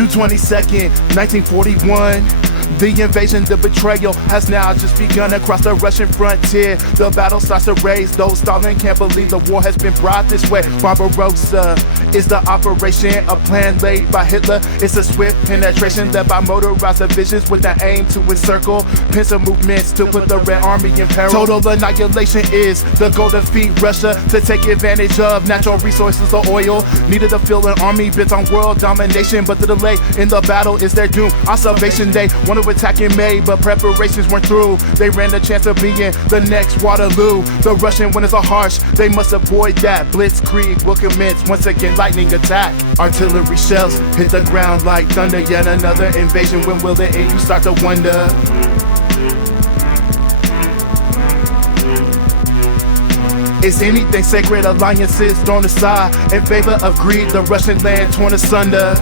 June 22nd, 1941. The invasion, the betrayal has now just begun across the Russian frontier. The battle starts to rage, though Stalin can't believe the war has been brought this way. Barbarossa is the operation, a plan laid by Hitler. It's a swift penetration led by motorized divisions with the aim to encircle pincer movements to put the Red Army in peril. Total annihilation is the goal to defeat Russia, to take advantage of natural resources, the oil needed to fill an army bent on world domination. But the delay in the battle is their doom. On Salvation Day, wanted to attack in May, but preparations weren't through. They ran the chance of being the next Waterloo. The Russian winters are harsh, they must avoid that. Blitzkrieg will commence once again, lightning attack. Artillery shells hit the ground like thunder. Yet another invasion, when will it end? You start to wonder. Is anything sacred? Alliances thrown aside in favor of greed. The Russian land torn asunder.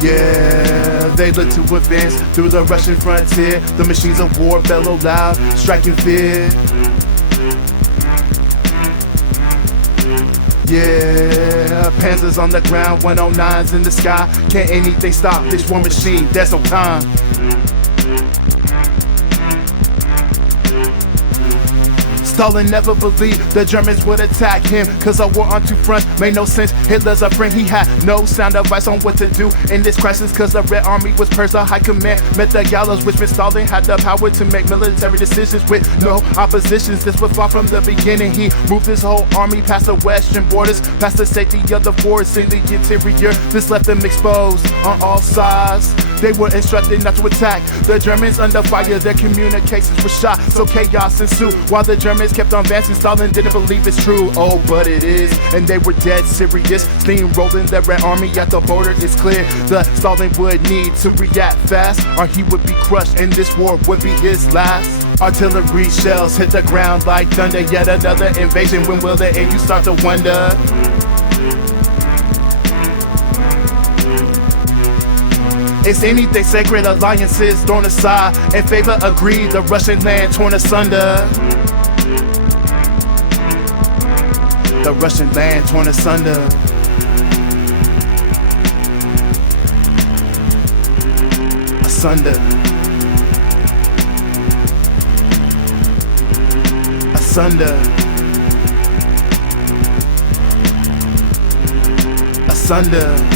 Yeah, they look to advance through the Russian frontier. The machines of war bellow loud, striking fear. Yeah, Panzers on the ground, 109s in the sky. Can't anything stop this war machine? There's no time. Stalin never believed the Germans would attack him, cause a war on two fronts made no sense. Hitler's a friend, he had no sound advice on what to do in this crisis, cause the Red Army was purged. The high command met the gallows, which meant Stalin had the power to make military decisions with no oppositions. This was far from the beginning. He moved his whole army past the western borders, past the safety of the forest in the interior. This left them exposed on all sides. They were instructed not to attack. The Germans under fire, their communications were shot, so chaos ensued. While the Germans kept on advancing, Stalin didn't believe it's true. Oh, but it is, and they were dead serious. Steamrolling the Red Army at the border, it's clear that Stalin would need to react fast, or he would be crushed and this war would be his last. Artillery shells hit the ground like thunder. Yet another invasion, when will it end? You start to wonder. Is anything sacred? Alliances thrown aside in favor of greed. The Russian land torn asunder. The Russian land torn asunder. Asunder. Asunder. Asunder.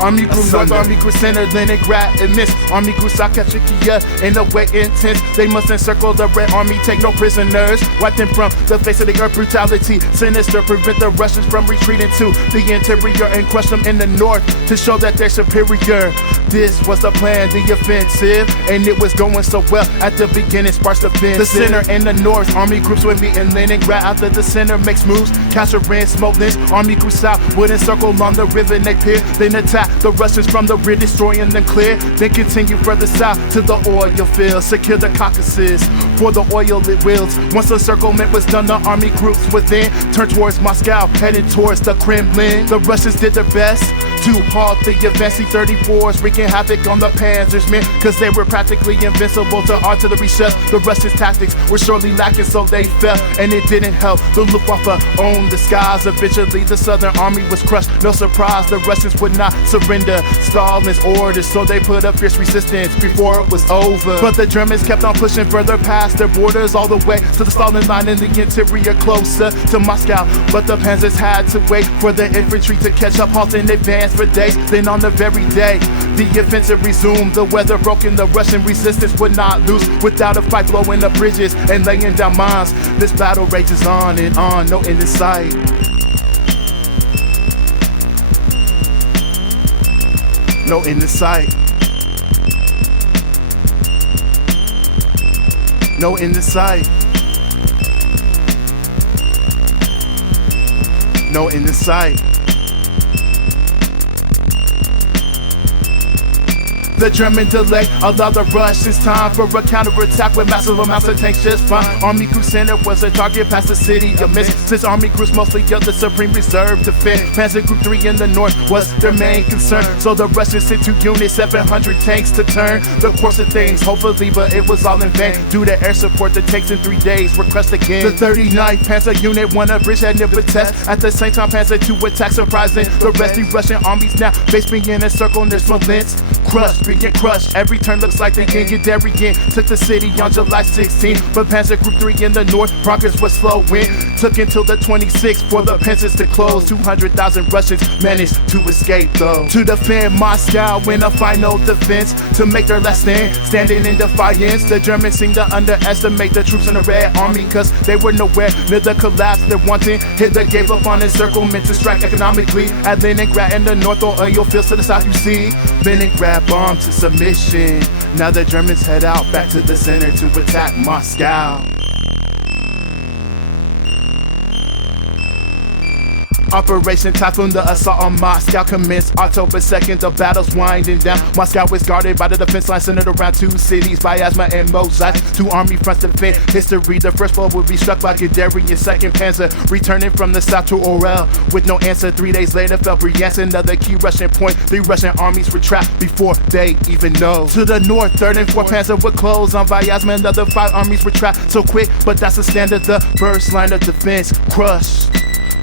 Army grew north, army grew center, Leningrad and missed. Army grew south, Kachikia in a way intense. They must encircle the Red Army, take no prisoners. Wipe them from the face of the earth, brutality sinister. Prevent the Russians from retreating to the interior and crush them in the north to show that they're superior. This was the plan, the offensive, and it was going so well at the beginning. Sparks the fence. The center and the north army groups would meet in Leningrad. After the center makes moves, Kasserine, Smolensk. Army grew south, would encircle along the river Napier. Then attack the Russians from the rear, destroying them clear. Then continue further south to the oil fields, secure the Caucasus for the oil it wields. Once the encirclement was done, the army groups would then turn towards Moscow, heading towards the Kremlin. The Russians did their best to halt the advancing 34s, wreaking havoc on the Panzers, men, cause they were practically invincible to artillery shells. The Russians' tactics were surely lacking, so they fell, and it didn't help. The Luftwaffe owned the skies. Eventually the Southern Army was crushed. No surprise, the Russians would not surrender Stalin's orders, so they put up fierce resistance before it was over. But the Germans kept on pushing further past their borders, all the way to the Stalin line in the interior, closer to Moscow. But the Panzers had to wait for the infantry to catch up, halt in advance for days. Then on the very day the offensive resumed, the weather broke and the Russian resistance would not lose without a fight, blowing up bridges and laying down mines. This battle rages on and on, no end in sight. No end in sight. No end in sight. No end in sight. The German delay Allow the rush, it's time for a counterattack with massive amounts of tanks just fine. Army Group Center was a target past the city of mist. Since Army Groups mostly of the Supreme Reserve defend, Panzer Group 3 in the north was their main concern. So the Russians sent 2 units, 700 tanks to turn the course of things, hopefully, but it was all in vain. Due to air support, the tanks in 3 days were crushed again. The 39th Panzer Unit won a bridge at Nivitez. At the same time, Panzer II attacked, surprising the rest of Russian armies now. Base being a circle near Smolensk. Crushed, being crushed. Every turn looks like they can't get there again. Took the city on July 16, but Panzer Group 3 in the north, progress was slow. Took until the 26th for the Panzers to close. 200,000 Russians managed to escape though. To defend Moscow in a final defense, to make their last stand, standing in defiance. The Germans seemed to underestimate the troops in the Red Army, cause they were nowhere near the collapse they're wanting. Hitler gave up on encirclement to strike economically at Leningrad in the north, or oil fields to the south. You see, Leningrad bombed to submission. Now the Germans head out back to the center to attack Moscow. Operation Typhoon, the assault on Moscow commenced October 2nd. The battle's winding down. Moscow is guarded by the defense line centered around 2 cities, Vyazma and Mozart. 2 army fronts defend history. The first blow would be struck by Guderian, 2nd Panzer, returning from the south to Orel. With no answer, 3 days later fell Bryansk, another key Russian point. 3 Russian armies were trapped before they even know. To the north, 3rd and 4th Panzer would close on Vyazma. Another 5 armies were trapped so quick, but that's the standard. The first line of defense crushed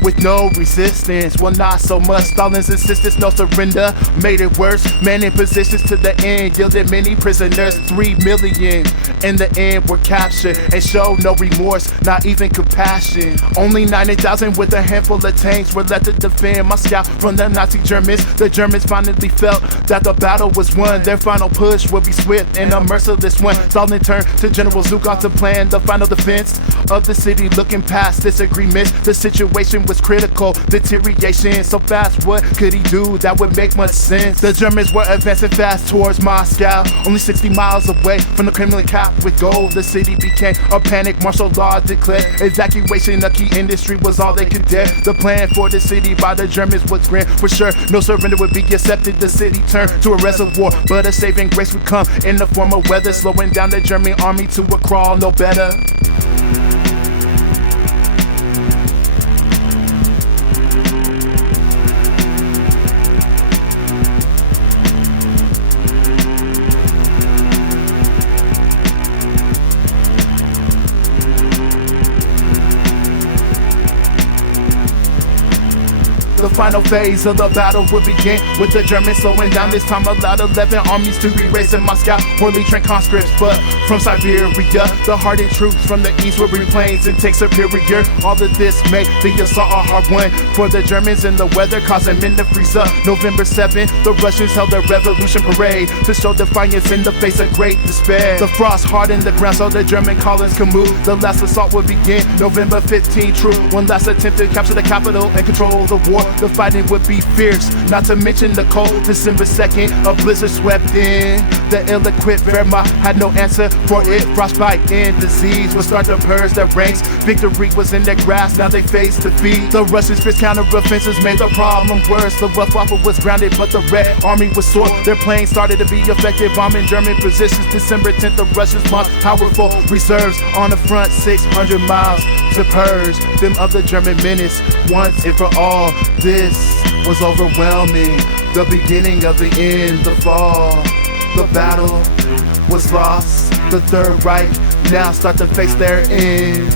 with no resistance. Well, not so much. Stalin's insistence, no surrender, made it worse. Men in positions to the end yielded many prisoners. 3 million in the end were captured and showed no remorse, not even compassion. Only 90,000 with a handful of tanks were left to defend Moscow from the Nazi Germans. The Germans finally felt that the battle was won. Their final push would be swift and a merciless one. Stalin turned to General Zhukov to plan the final defense of the city. Looking past disagreements, the situation was critical, deterioration so fast. What could he do that would make much sense? The Germans were advancing fast towards Moscow, only 60 miles away from the Kremlin capped with gold. The city became a panic, martial law declared. Evacuation of key industry was all they could dare. The plan for the city by the Germans was grand. For sure, no surrender would be accepted. The city turned to a reservoir, but a saving grace would come in the form of weather, slowing down the German army to a crawl, no better. The final phase of the battle would begin with the Germans slowing down. This time allowed 11 armies to be raised in Moscow. Poorly trained conscripts, but from Siberia. The hardened troops from the east would bring planes and take superior. All of this made the assault a hard one for the Germans, and the weather caused them in to freeze up. November 7th, the Russians held a revolution parade to show defiance in the face of great despair. The frost hardened the ground so the German columns could move. The last assault would begin November 15th. True, one last attempt to capture the capital and control the war. The fighting would be fierce, not to mention the cold. December 2nd, a blizzard swept in. The ill-equipped Wehrmacht had no answer for it. Frostbite and disease would start to purge their ranks. Victory was in their grasp, now they faced defeat. The Russians' fierce counter-offensives made the problem worse. The Luftwaffe was grounded, but the Red Army was sore. Their planes started to be effective, bombing German positions. December 10th, the Russians launched powerful reserves on the front, 600 miles to purge them of the German menace once and for all. This was overwhelming, the beginning of the end, the fall. The battle was lost. The Third Reich now start to face their end.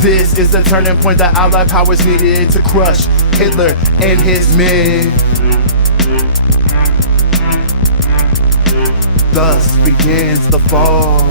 This is the turning point that Allied powers needed to crush Hitler and his men. Thus begins the fall.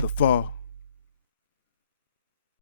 The fall.